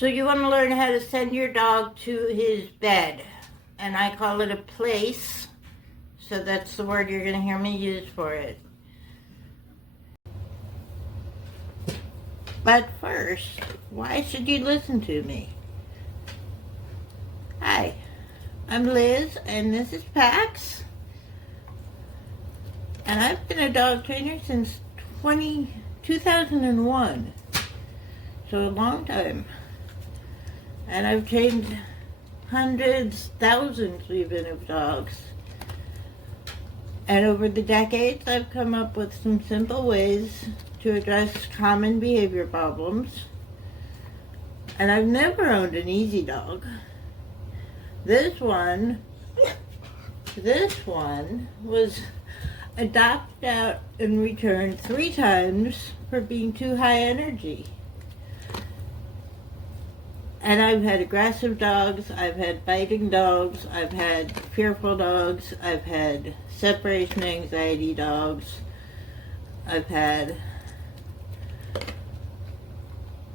So you want to learn how to send your dog to his bed. And I call it a place. So that's the word you're going to hear me use for it. But first, why should you listen to me? Hi, I'm Liz and this is Pax. And I've been a dog trainer since 2001. So a long time. And I've trained hundreds, thousands even of dogs. And over the decades, I've come up with some simple ways to address common behavior problems. And I've never owned an easy dog. This one was adopted out and returned 3 times for being too high energy. And I've had aggressive dogs, I've had biting dogs, I've had fearful dogs, I've had separation anxiety dogs, I've had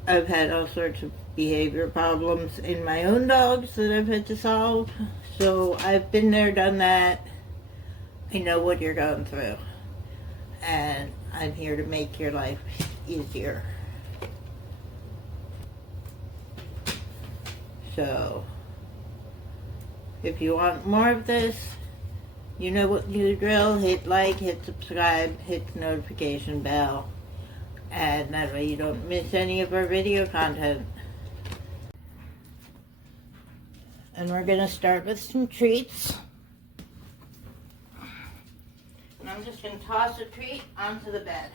all sorts of behavior problems in my own dogs that I've had to solve. So I've been there, done that. I know what you're going through. And I'm here to make your life easier. So, if you want more of this, you know what you drill. Hit like, hit subscribe, hit the notification bell. And that way you don't miss any of our video content. And we're going to start with some treats. And I'm just going to toss a treat onto the bed.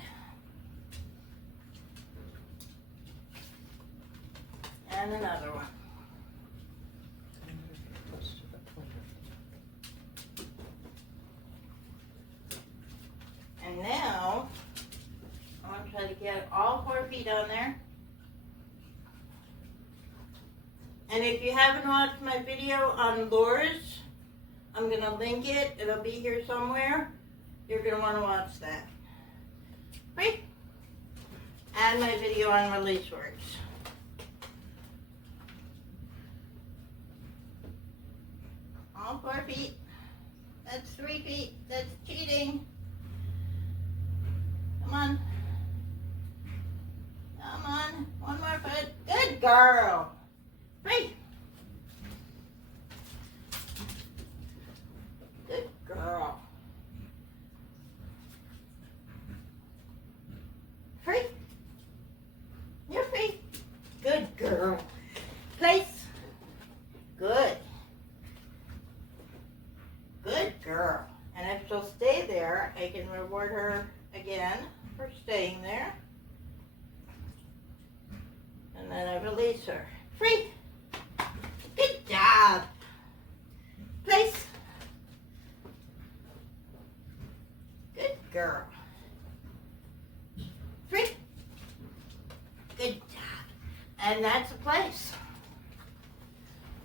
And another one. And now, I want to try to get all 4 feet on there. And if you haven't watched my video on lures, I'm going to link it. It'll be here somewhere. You're going to want to watch that. Right? And my video on release works. All 4 feet. That's 3 feet. That's cheating. Come on. Come on. One more foot. Good girl. Free. Good girl. Free. You're free. Good girl. Place. Good. Good girl. And if she'll stay there, I can reward her again for staying there. And then I release her. Free. Good job. Place. Good girl. Free. Good job. And that's a place.